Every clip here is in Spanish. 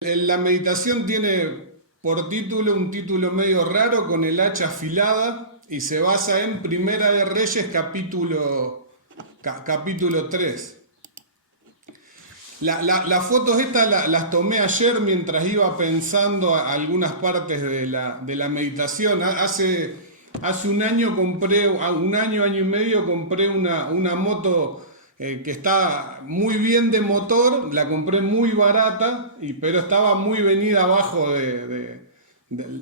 La meditación tiene por título un título medio raro con el hacha afilada y se basa en Primera de Reyes capítulo 3. Las fotos estas las tomé ayer mientras iba pensando algunas partes de la meditación. Hace un año compré, año y medio compré una moto que está muy bien de motor, la compré muy barata, pero estaba muy venida abajo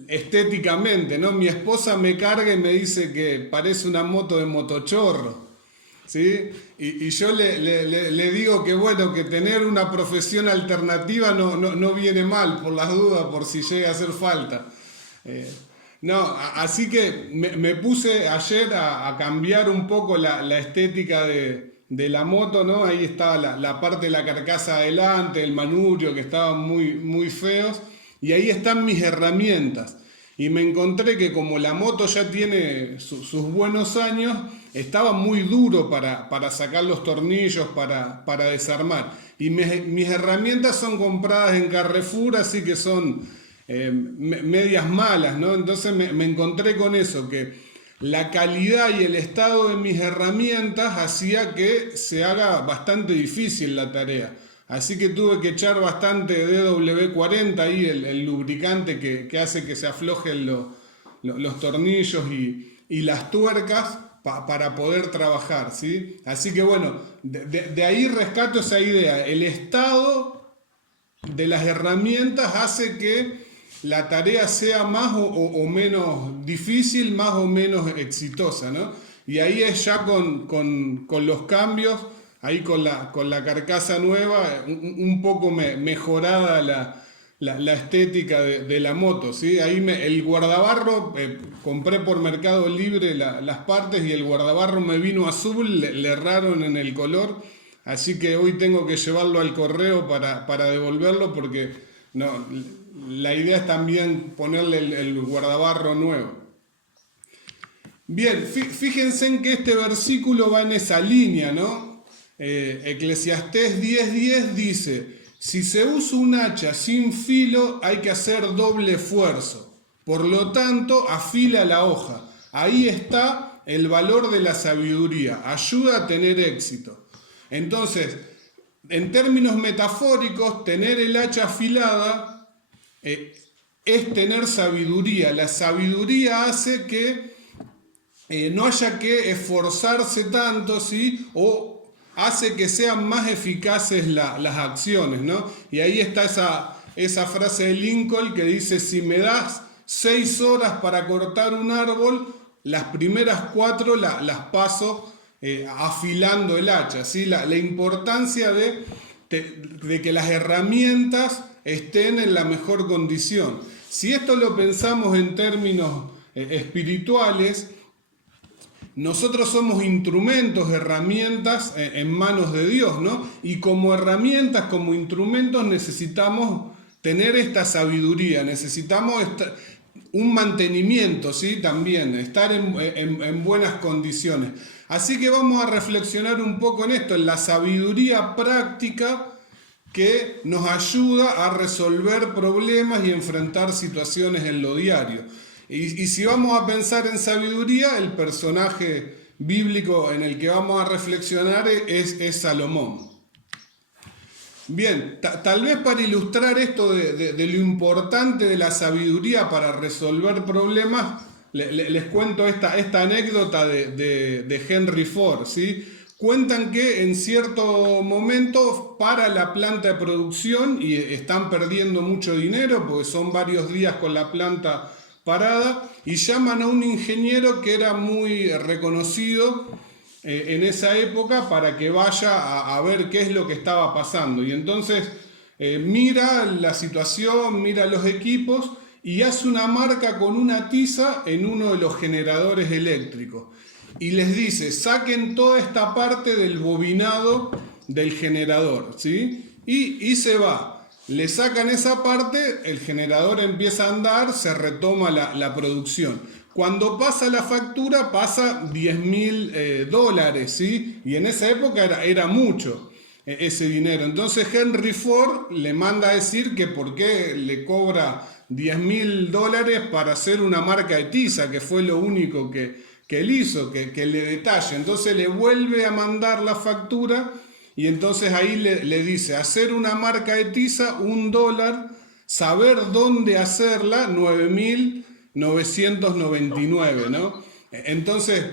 estéticamente, ¿no? Mi esposa me carga y me dice que parece una moto de motochorro. ¿Sí? Y yo le digo que bueno, que tener una profesión alternativa no viene mal, por las dudas, por si llega a hacer falta. Eh, no, así que me puse ayer a cambiar un poco la estética de la moto, ¿no? Ahí estaba la parte de la carcasa adelante, el manubrio que estaban muy feos, y ahí están mis herramientas. Y me encontré que como la moto ya tiene sus buenos años, estaba muy duro para sacar los tornillos, para desarmar. Y mis herramientas son compradas en Carrefour, así que son medias malas, ¿no? Entonces me encontré con eso, que la calidad y el estado de mis herramientas hacía que se haga bastante difícil la tarea. Así que tuve que echar bastante DW40 ahí, el lubricante que hace que se aflojen los tornillos y las tuercas para poder trabajar, ¿sí? Así que bueno, de ahí rescato esa idea. El estado de las herramientas hace que la tarea sea más o menos difícil, más o menos exitosa, ¿no? Y ahí es ya con los cambios, ahí con la carcasa nueva, un poco mejorada la estética de la moto, ¿sí? Ahí el guardabarro, compré por Mercado Libre las partes y el guardabarro me vino azul, le erraron en el color, así que hoy tengo que llevarlo al correo para devolverlo porque no, la idea es también ponerle el guardabarro nuevo. Bien, fíjense en que este versículo va en esa línea, ¿no? Eclesiastés 10:10 dice, si se usa un hacha sin filo hay que hacer doble esfuerzo. Por lo tanto, afila la hoja. Ahí está el valor de la sabiduría. Ayuda a tener éxito. Entonces, en términos metafóricos, tener el hacha afilada es tener sabiduría. La sabiduría hace que no haya que esforzarse tanto, ¿sí? O hace que sean más eficaces las acciones, ¿no? Y ahí está esa frase de Lincoln que dice, si me das 6 horas para cortar un árbol, las primeras 4 las paso afilando el hacha, ¿sí? La importancia de que las herramientas estén en la mejor condición. Si esto lo pensamos en términos espirituales, nosotros somos instrumentos, herramientas en manos de Dios, ¿no? Y como herramientas, como instrumentos necesitamos tener esta sabiduría, necesitamos un mantenimiento, ¿sí? También, estar en buenas condiciones. Así que vamos a reflexionar un poco en esto, en la sabiduría práctica que nos ayuda a resolver problemas y enfrentar situaciones en lo diario. Y si vamos a pensar en sabiduría, el personaje bíblico en el que vamos a reflexionar es Salomón. Bien, tal vez para ilustrar esto de lo importante de la sabiduría para resolver problemas, les cuento esta anécdota de Henry Ford, ¿sí? Cuentan que en cierto momento para la planta de producción y están perdiendo mucho dinero porque son varios días con la planta parada y llaman a un ingeniero que era muy reconocido en esa época para que vaya a ver qué es lo que estaba pasando. Y entonces mira la situación, mira los equipos y hace una marca con una tiza en uno de los generadores eléctricos. Y les dice, saquen toda esta parte del bobinado del generador, ¿sí? Y se va. Le sacan esa parte, el generador empieza a andar, se retoma la producción. Cuando pasa la factura, pasa $10.000, ¿sí? Y en esa época era mucho. ese dinero. Entonces Henry Ford le manda a decir que por qué le cobra $10.000 para hacer una marca de tiza, que fue lo único que él hizo, que le detalle. Entonces le vuelve a mandar la factura y entonces ahí le dice, hacer una marca de tiza, $1, saber dónde hacerla, 9.999, ¿no? Entonces,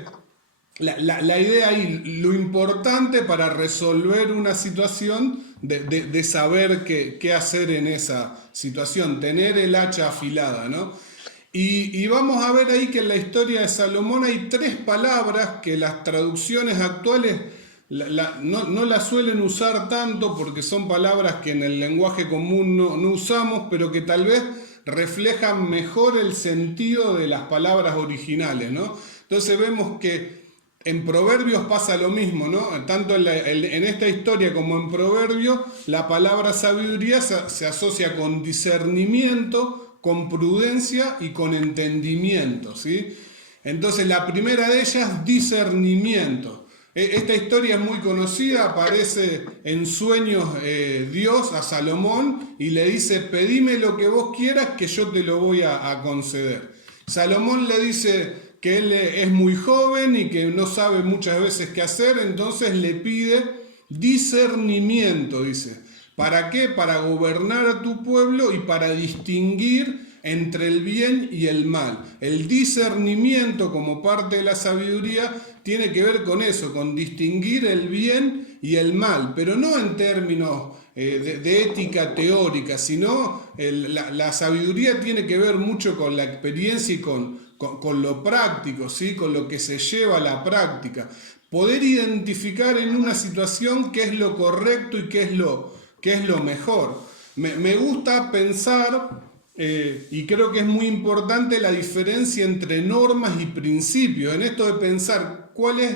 la idea ahí, lo importante para resolver una situación, de saber qué hacer en esa situación, tener el hacha afilada, ¿no? Y vamos a ver ahí que en la historia de Salomón hay 3 palabras que las traducciones actuales no las suelen usar tanto porque son palabras que en el lenguaje común no usamos, pero que tal vez reflejan mejor el sentido de las palabras originales, ¿no? Entonces vemos que en Proverbios pasa lo mismo, ¿no? Tanto en esta historia como en Proverbios, la palabra sabiduría se asocia con discernimiento, con prudencia y con entendimiento, ¿sí? Entonces la primera de ellas, discernimiento. Esta historia es muy conocida, aparece en sueños Dios a Salomón y le dice, pedime lo que vos quieras que yo te lo voy a conceder. Salomón le dice que él es muy joven y que no sabe muchas veces qué hacer, entonces le pide discernimiento, dice. ¿Para qué? Para gobernar a tu pueblo y para distinguir entre el bien y el mal. El discernimiento como parte de la sabiduría tiene que ver con eso, con distinguir el bien y el mal, pero no en términos de ética teórica, sino la sabiduría tiene que ver mucho con la experiencia y con lo práctico, ¿sí? Con lo que se lleva a la práctica. Poder identificar en una situación qué es lo correcto y qué es lo mejor. Me gusta pensar, y creo que es muy importante la diferencia entre normas y principios. En esto de pensar cuál es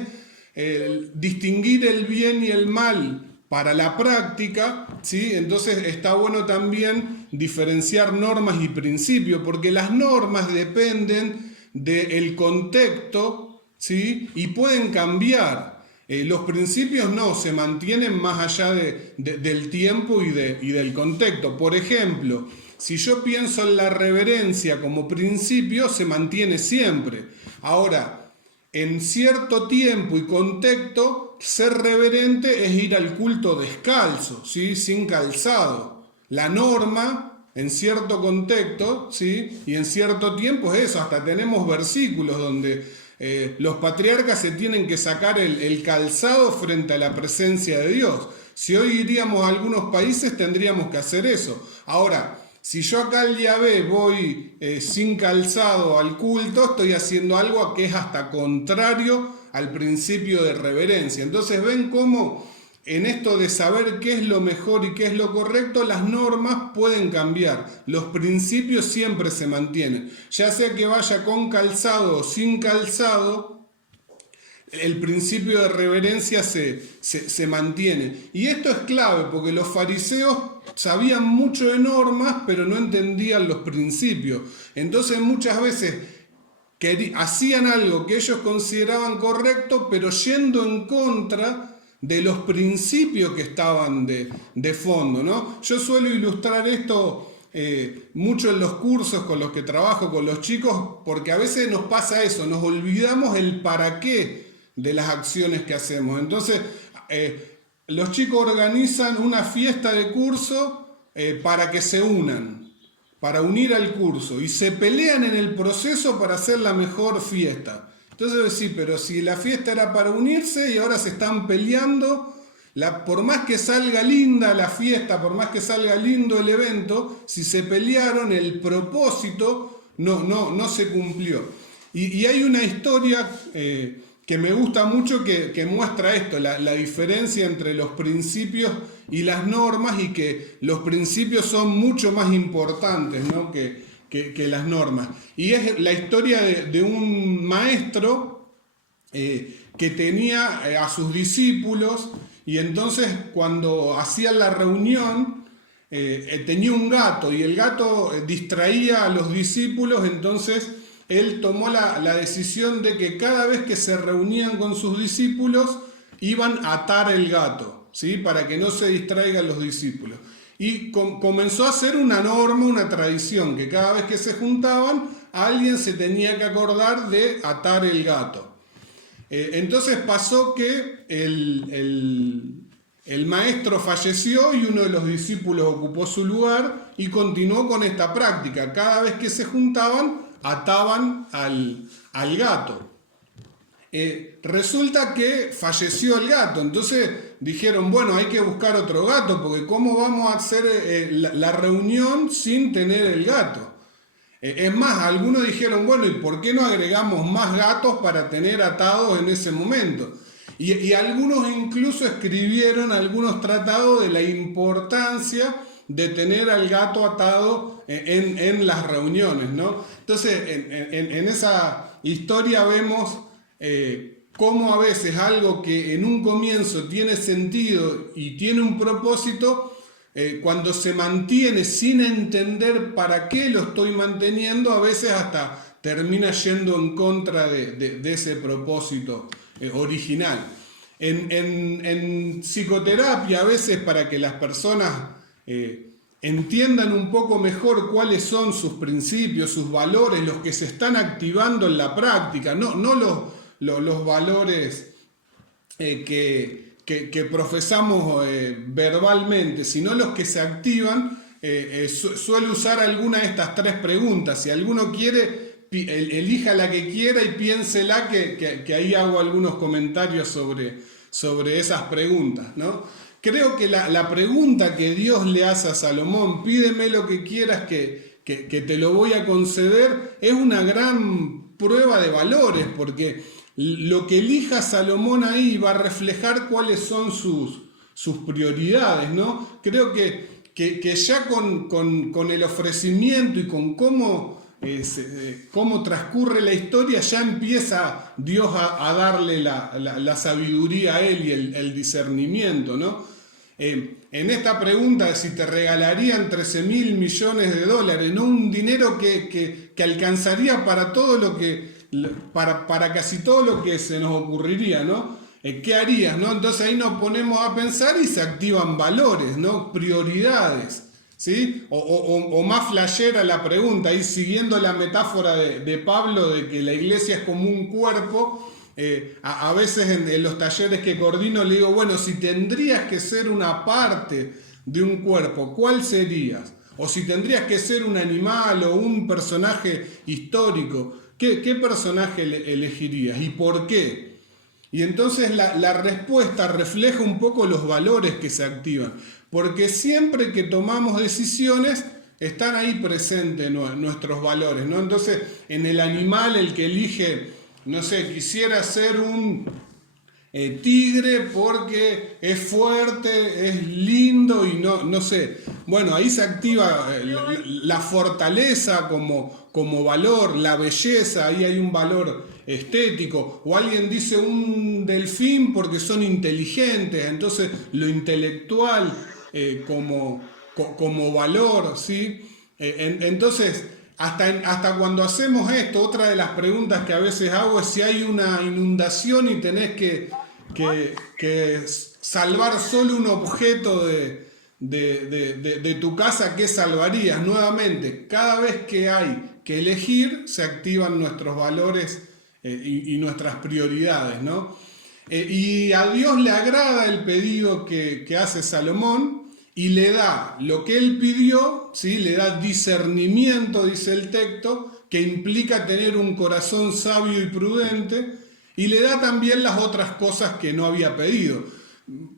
distinguir el bien y el mal para la práctica, ¿sí? Entonces está bueno también diferenciar normas y principios, porque las normas dependen del contexto, ¿sí? Y pueden cambiar. Los principios no, se mantienen más allá del tiempo y del contexto. Por ejemplo, si yo pienso en la reverencia como principio, se mantiene siempre. Ahora, en cierto tiempo y contexto, ser reverente es ir al culto descalzo, ¿sí? Sin calzado. La norma, en cierto contexto, ¿sí? Y en cierto tiempo es eso. Hasta tenemos versículos donde los patriarcas se tienen que sacar el calzado frente a la presencia de Dios. Si hoy iríamos a algunos países, tendríamos que hacer eso. Ahora, si yo acá al Yahvé voy sin calzado al culto, estoy haciendo algo que es hasta contrario al principio de reverencia. Entonces ven cómo en esto de saber qué es lo mejor y qué es lo correcto, las normas pueden cambiar. Los principios siempre se mantienen. Ya sea que vaya con calzado o sin calzado, el principio de reverencia se mantiene. Y esto es clave porque los fariseos sabían mucho de normas, pero no entendían los principios. Entonces muchas veces hacían algo que ellos consideraban correcto, pero yendo en contra de los principios que estaban de fondo, ¿no? Yo suelo ilustrar esto mucho en los cursos con los que trabajo con los chicos, porque a veces nos pasa eso, nos olvidamos el para qué de las acciones que hacemos. Entonces, los chicos organizan una fiesta de curso para que se unan, para unir al curso, y se pelean en el proceso para hacer la mejor fiesta. Entonces, sí, pero si la fiesta era para unirse y ahora se están peleando, por más que salga linda la fiesta, por más que salga lindo el evento, si se pelearon, el propósito no se cumplió. Y hay una historia que me gusta mucho que muestra esto, la diferencia entre los principios y las normas, y que los principios son mucho más importantes, ¿no? que las normas. Y es la historia de un maestro que tenía a sus discípulos, y entonces cuando hacían la reunión tenía un gato, y el gato distraía a los discípulos. Entonces él tomó la decisión de que cada vez que se reunían con sus discípulos iban a atar el gato, ¿sí? Para que no se distraigan los discípulos. Y comenzó a ser una norma, una tradición, que cada vez que se juntaban, alguien se tenía que acordar de atar el gato. Entonces pasó que el maestro falleció y uno de los discípulos ocupó su lugar y continuó con esta práctica. Cada vez que se juntaban, ataban al gato. Resulta que falleció el gato, entonces dijeron, bueno, hay que buscar otro gato, porque ¿cómo vamos a hacer la reunión sin tener el gato? Es más, algunos dijeron, bueno, ¿y por qué no agregamos más gatos para tener atados en ese momento? Y algunos incluso escribieron algunos tratados de la importancia de tener al gato atado en las reuniones, ¿no? Entonces, en esa historia vemos cómo a veces algo que en un comienzo tiene sentido y tiene un propósito, cuando se mantiene sin entender para qué lo estoy manteniendo, a veces hasta termina yendo en contra de ese propósito original. En psicoterapia, a veces para que las personas entiendan un poco mejor cuáles son sus principios, sus valores, los que se están activando en la práctica, no los valores que profesamos verbalmente, sino los que se activan. Suele usar alguna de estas tres preguntas. Si alguno quiere, elija la que quiera y piénsela, que ahí hago algunos comentarios sobre esas preguntas, ¿no? Creo que la pregunta que Dios le hace a Salomón, pídeme lo que quieras que te lo voy a conceder, es una gran prueba de valores, porque lo que elija Salomón ahí va a reflejar cuáles son sus prioridades, ¿no? Creo que ya con el ofrecimiento y con cómo transcurre la historia, ya empieza Dios a darle la sabiduría a él y el discernimiento, ¿no? En esta pregunta de si te regalarían 13.000 millones de dólares, ¿no? Un dinero que alcanzaría para todo lo que, para casi todo lo que se nos ocurriría, ¿no? ¿Qué harías, no? Entonces ahí nos ponemos a pensar y se activan valores, ¿no? Prioridades, ¿sí? O más flashera la pregunta, ahí siguiendo la metáfora de Pablo de que la iglesia es como un cuerpo. A veces en los talleres que coordino le digo, bueno, si tendrías que ser una parte de un cuerpo, ¿cuál serías? O si tendrías que ser un animal o un personaje histórico, ¿qué personaje elegirías y por qué? Y entonces la respuesta refleja un poco los valores que se activan, porque siempre que tomamos decisiones están ahí presentes nuestros valores, ¿no? Entonces, en el animal, el que elige, no sé, quisiera ser un tigre porque es fuerte, es lindo y no sé. Bueno, ahí se activa la fortaleza como valor, la belleza, ahí hay un valor estético. O alguien dice un delfín porque son inteligentes, entonces lo intelectual como valor, ¿sí? Entonces, hasta cuando hacemos esto, otra de las preguntas que a veces hago es si hay una inundación y tenés que salvar solo un objeto de tu casa, ¿qué salvarías? Nuevamente, cada vez que hay que elegir, se activan nuestros valores y nuestras prioridades, ¿no? Y a Dios le agrada el pedido que hace Salomón, y le da lo que él pidió, ¿sí? Le da discernimiento, dice el texto, que implica tener un corazón sabio y prudente, y le da también las otras cosas que no había pedido.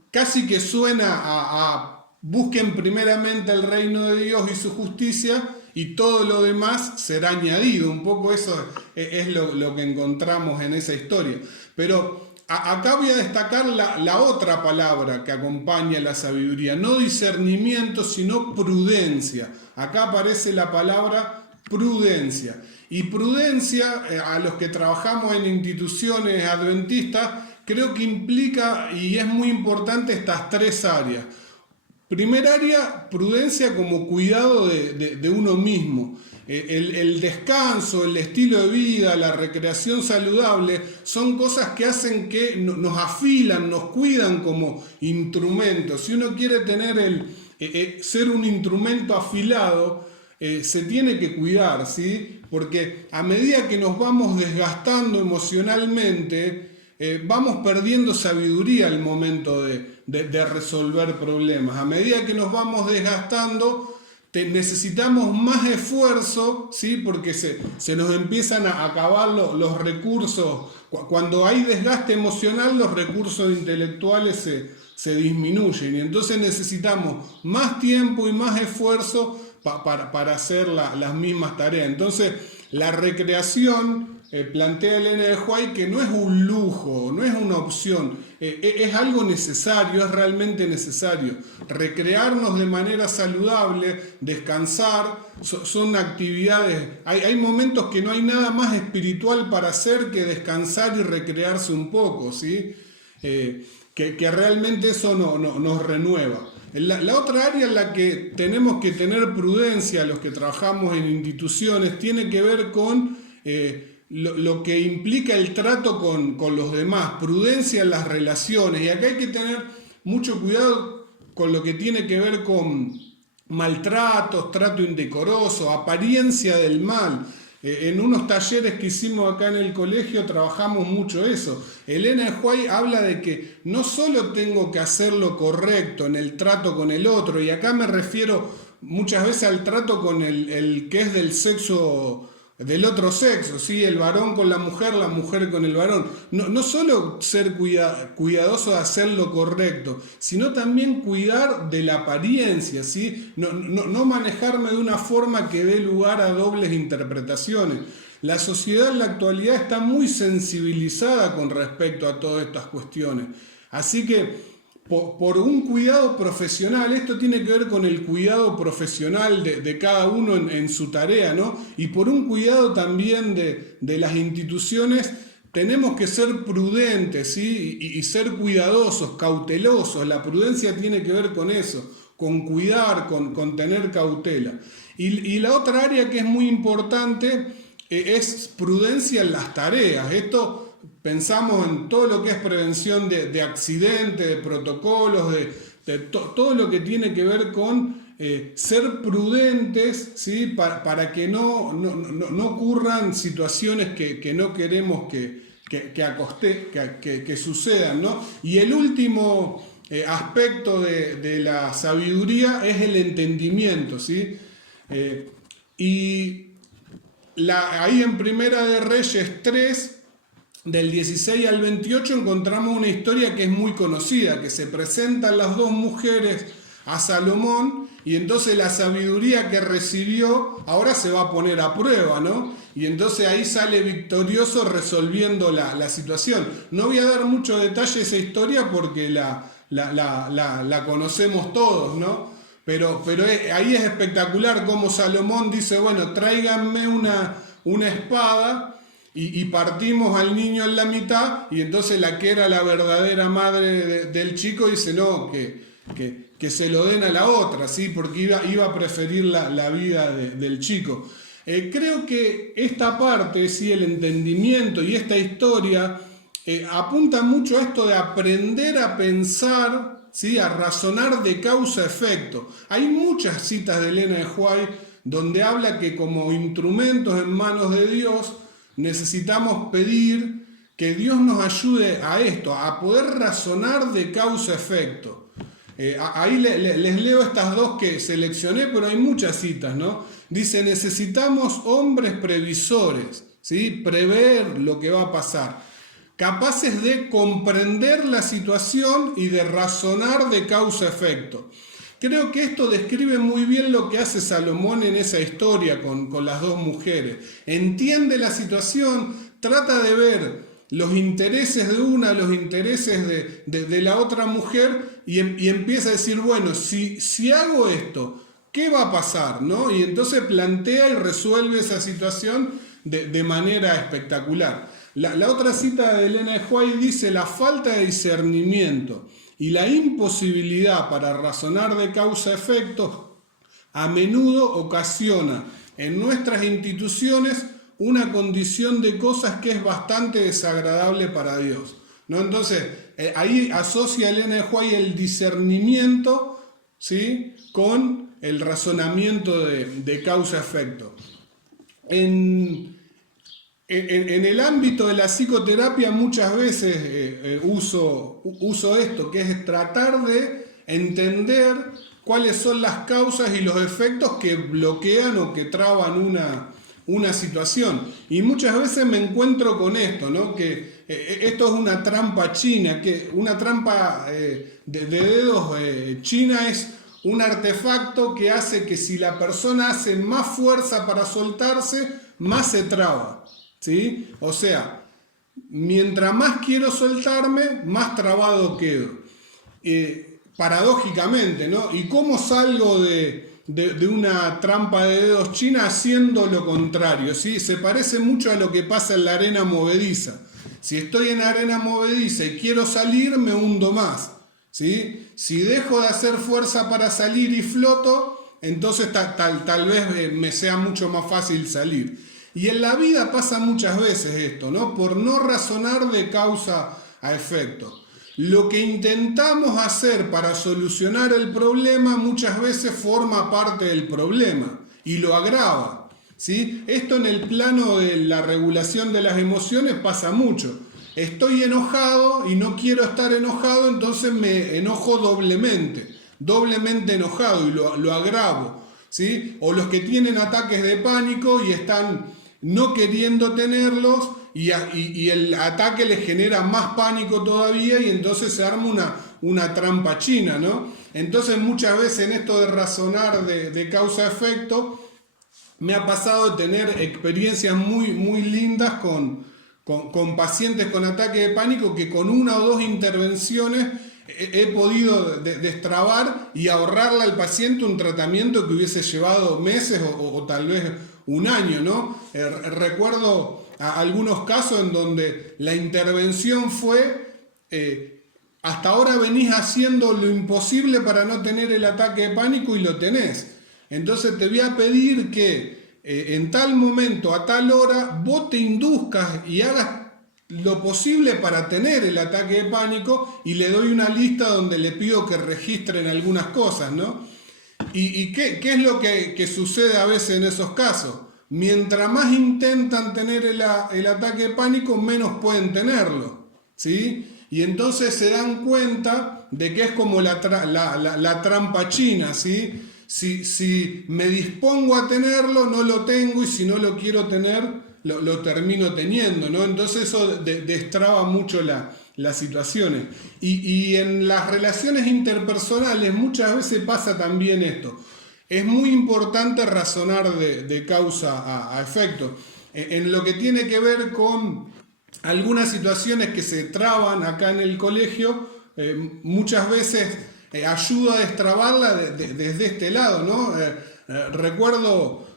Casi que suena a busquen primeramente el reino de Dios y su justicia, y todo lo demás será añadido. Un poco eso es lo que encontramos en esa historia. Pero acá voy a destacar la otra palabra que acompaña la sabiduría, no discernimiento, sino prudencia. Acá aparece la palabra prudencia. Y prudencia, a los que trabajamos en instituciones adventistas, creo que implica, y es muy importante, estas tres áreas. Primer área, prudencia como cuidado de uno mismo. El descanso, el estilo de vida, la recreación saludable son cosas que hacen que nos afilan, nos cuidan como instrumentos. Si uno quiere tener ser un instrumento afilado, se tiene que cuidar, ¿sí? Porque a medida que nos vamos desgastando emocionalmente, vamos perdiendo sabiduría al momento de resolver problemas. A medida que nos vamos desgastando, necesitamos más esfuerzo, ¿sí? Porque se nos empiezan a acabar los recursos. Cuando hay desgaste emocional, los recursos intelectuales se disminuyen, y entonces necesitamos más tiempo y más esfuerzo para hacer las mismas tareas. Entonces, la recreación, plantea Elena de White, que no es un lujo, no es una opción, es algo necesario, es realmente necesario. Recrearnos de manera saludable, descansar, son actividades, hay momentos que no hay nada más espiritual para hacer que descansar y recrearse un poco, ¿sí? Que realmente eso nos renueva. La otra área en la que tenemos que tener prudencia los que trabajamos en instituciones tiene que ver con lo que implica el trato con los demás, prudencia en las relaciones. Y acá hay que tener mucho cuidado con lo que tiene que ver con maltratos, trato indecoroso, apariencia del mal. En unos talleres que hicimos acá en el colegio trabajamos mucho eso. Elena de White habla de que no solo tengo que hacer lo correcto en el trato con el otro, y acá me refiero muchas veces al trato con el que es del otro sexo, ¿sí? El varón con la mujer con el varón. No solo ser cuidadoso de hacer lo correcto, sino también cuidar de la apariencia, ¿sí? No manejarme de una forma que dé lugar a dobles interpretaciones. La sociedad en la actualidad está muy sensibilizada con respecto a todas estas cuestiones. Así que por un cuidado profesional, esto tiene que ver con el cuidado profesional de cada uno en su tarea, ¿no? Y por un cuidado también de las instituciones, tenemos que ser prudentes, ¿sí? Y ser cuidadosos, cautelosos. La prudencia tiene que ver con eso, con cuidar, con tener cautela. Y la otra área que es muy importante es prudencia en las tareas. Esto, pensamos en todo lo que es prevención de accidentes, de protocolos, todo lo que tiene que ver con ser prudentes, ¿sí? Para que no ocurran situaciones que no queremos que sucedan, ¿no? Y el último aspecto de la sabiduría es el entendimiento, ¿sí? Ahí en Primera de Reyes 3, del 16 al 28, encontramos una historia que es muy conocida, que se presentan las dos mujeres a Salomón, y entonces la sabiduría que recibió ahora se va a poner a prueba, ¿no? Y entonces ahí sale victorioso resolviendo la situación. No voy a dar mucho detalle de esa historia porque la conocemos todos, ¿no? Pero ahí es espectacular cómo Salomón dice, bueno, tráiganme una espada, y partimos al niño en la mitad, y entonces la que era la verdadera madre del chico dice, no, que se lo den a la otra, ¿sí? Porque iba a preferir la vida del chico. Creo que esta parte, ¿sí? El entendimiento y esta historia apunta mucho a esto de aprender a pensar, ¿sí? A razonar de causa-efecto. Hay muchas citas de Elena de White donde habla que como instrumentos en manos de Dios necesitamos pedir que Dios nos ayude a esto, a poder razonar de causa-efecto. Ahí les leo estas dos que seleccioné, pero hay muchas citas, ¿no? Dice, necesitamos hombres previsores, ¿sí? Prever lo que va a pasar, capaces de comprender la situación y de razonar de causa-efecto. Creo que esto describe muy bien lo que hace Salomón en esa historia con las dos mujeres. Entiende la situación, trata de ver los intereses de una, los intereses de la otra mujer, y empieza a decir, bueno, si hago esto, ¿qué va a pasar? ¿No? Y entonces plantea y resuelve esa situación de manera espectacular. La otra cita de Elena de White dice, la falta de discernimiento y la imposibilidad para razonar de causa-efecto a menudo ocasiona en nuestras instituciones una condición de cosas que es bastante desagradable para Dios, ¿no? Entonces, ahí asocia Elena de White el discernimiento, ¿sí?, con el razonamiento de causa-efecto. En el ámbito de la psicoterapia muchas veces uso esto, que es tratar de entender cuáles son las causas y los efectos que bloquean o que traban una situación. Y muchas veces me encuentro con esto, ¿no? Que esto es una trampa china, que una trampa de dedos china es un artefacto que hace que si la persona hace más fuerza para soltarse, más se traba, ¿sí? O sea, mientras más quiero soltarme, más trabado quedo. Paradójicamente, ¿no? ¿Y cómo salgo de una trampa de dedos china haciendo lo contrario? ¿Sí? Se parece mucho a lo que pasa en la arena movediza. Si estoy en arena movediza y quiero salir, me hundo más, ¿sí? Si dejo de hacer fuerza para salir y floto, entonces tal vez me sea mucho más fácil salir. Y en la vida pasa muchas veces esto, ¿no? Por no razonar de causa a efecto. Lo que intentamos hacer para solucionar el problema muchas veces forma parte del problema y lo agrava, ¿sí? Esto en el plano de la regulación de las emociones pasa mucho. Estoy enojado y no quiero estar enojado, entonces me enojo doblemente enojado y lo agravo, ¿sí? O los que tienen ataques de pánico y están no queriendo tenerlos, y el ataque les genera más pánico todavía y entonces se arma una trampa china, ¿no? Entonces muchas veces en esto de razonar de causa-efecto me ha pasado de tener experiencias muy, muy lindas con pacientes con ataque de pánico que con una o dos intervenciones he podido destrabar y ahorrarle al paciente un tratamiento que hubiese llevado meses o tal vez un año, ¿no? Recuerdo algunos casos en donde la intervención fue hasta ahora venís haciendo lo imposible para no tener el ataque de pánico y lo tenés. Entonces te voy a pedir que en tal momento, a tal hora, vos te induzcas y hagas lo posible para tener el ataque de pánico, y le doy una lista donde le pido que registren algunas cosas, ¿no? ¿Y qué es lo que sucede a veces en esos casos? Mientras más intentan tener el ataque de pánico, menos pueden tenerlo, ¿sí? Y entonces se dan cuenta de que es como la trampa china, ¿sí? Si me dispongo a tenerlo, no lo tengo, y si no lo quiero tener, lo termino teniendo, ¿no? Entonces eso destraba mucho las situaciones. Y en las relaciones interpersonales muchas veces pasa también esto. Es muy importante razonar de causa a efecto. En lo que tiene que ver con algunas situaciones que se traban acá en el colegio, muchas veces ayuda a destrabarla desde este lado, ¿no? Recuerdo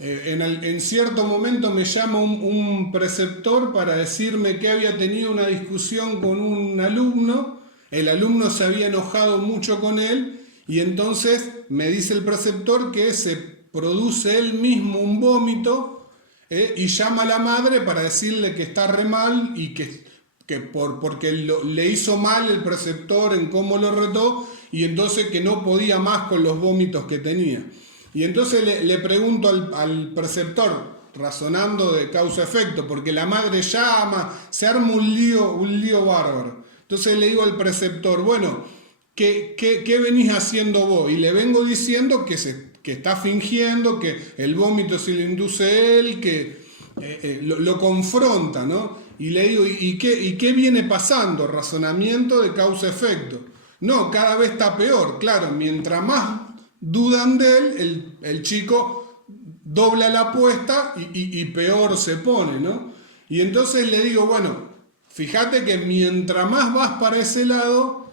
en cierto momento me llama un preceptor para decirme que había tenido una discusión con un alumno. El alumno se había enojado mucho con él, y entonces me dice el preceptor que se produce él mismo un vómito, y llama a la madre para decirle que está re mal y porque le hizo mal el preceptor en cómo lo retó, y entonces que no podía más con los vómitos que tenía. Y entonces le pregunto al preceptor, razonando de causa-efecto, porque la madre llama, se arma un lío bárbaro. Entonces le digo al preceptor, bueno, ¿qué venís haciendo vos? Y le vengo diciendo que está fingiendo, que el vómito se lo induce él, que lo confronta, ¿no? Y le digo, ¿y qué viene pasando? Razonamiento de causa-efecto. No, cada vez está peor. Claro, mientras más dudan de él, el chico dobla la apuesta y peor se pone, ¿no? Y entonces le digo, bueno, fíjate que mientras más vas para ese lado,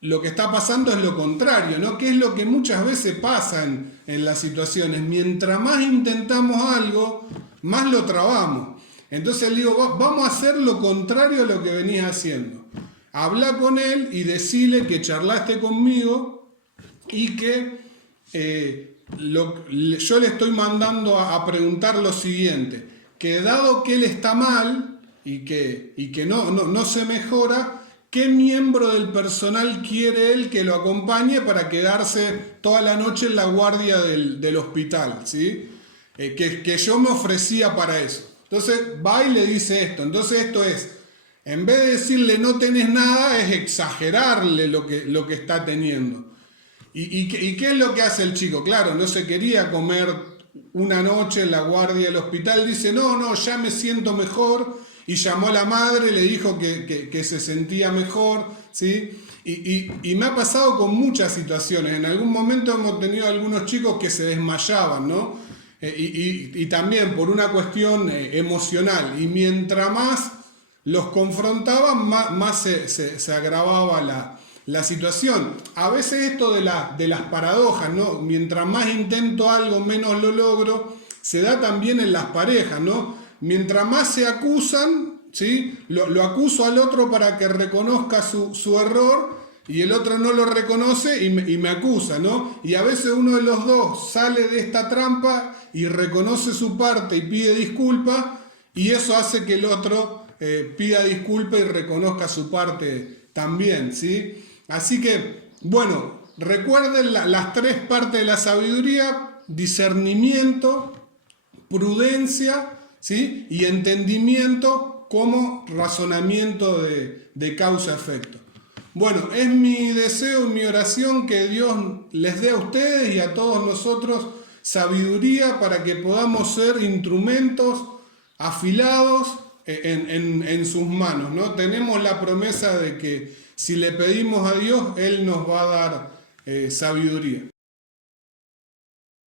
lo que está pasando es lo contrario, ¿no? Que es lo que muchas veces pasa en las situaciones. Mientras más intentamos algo, más lo trabamos. Entonces le digo, vamos a hacer lo contrario a lo que venís haciendo. Habla con él y decile que charlaste conmigo y que yo le estoy mandando a preguntar lo siguiente, que dado que él está mal y que no se mejora, ¿qué miembro del personal quiere él que lo acompañe para quedarse toda la noche en la guardia del hospital? ¿Sí? Que yo me ofrecía para eso. Entonces va y le dice esto. Entonces esto es, en vez de decirle no tenés nada, es exagerarle lo que está teniendo. ¿Y qué es lo que hace el chico? Claro, no se quería comer una noche en la guardia del hospital. Dice, no, ya me siento mejor. Y llamó a la madre, le dijo que se sentía mejor, ¿sí? Y me ha pasado con muchas situaciones. En algún momento hemos tenido algunos chicos que se desmayaban, ¿no? Y también por una cuestión emocional. Y mientras más los confrontaban, más se agravaba la situación. A veces esto de las paradojas, ¿no? Mientras más intento algo, menos lo logro, se da también en las parejas, ¿no? Mientras más se acusan, ¿sí? Lo acuso al otro para que reconozca su error y el otro no lo reconoce y me acusa, ¿no? Y a veces uno de los dos sale de esta trampa y reconoce su parte y pide disculpas y eso hace que el otro pida disculpas y reconozca su parte también, ¿sí? Así que, bueno, recuerden las tres partes de la sabiduría: discernimiento, prudencia, ¿sí? Y entendimiento como razonamiento de causa-efecto. Bueno, es mi deseo y mi oración que Dios les dé a ustedes y a todos nosotros sabiduría para que podamos ser instrumentos afilados en sus manos, ¿no? Tenemos la promesa de que si le pedimos a Dios, Él nos va a dar sabiduría.